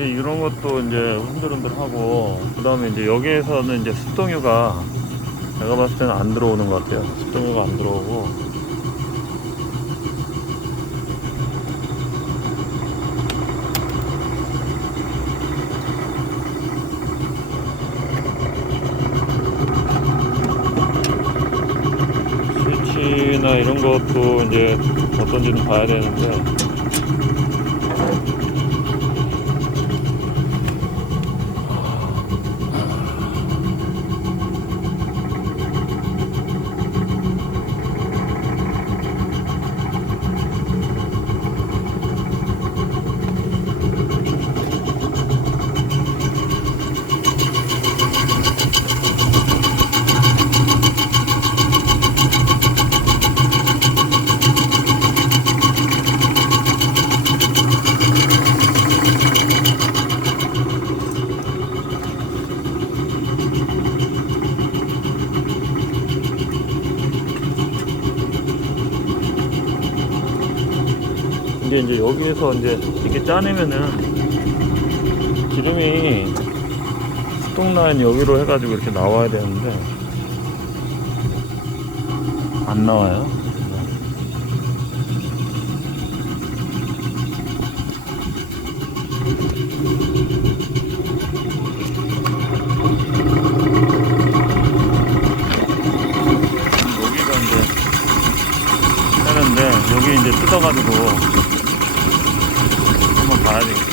이제 이런 것도 이제 흔들흔들 하고 그 다음에 이제 여기에서는 이제 습동유가 내가 봤을 때는 안 들어오는 것 같아요. 습동유가 안 들어오고. 스위치나 이런 것도 이제 어떤지는 봐야 되는데 이게 이제 여기에서 이제 이렇게 짜내면은 기름이 수동 라인 여기로 해가지고 이렇게 나와야 되는데 안 나와요. 여기가 이제 하는데 여기 이제 뜯어가지고 Mining.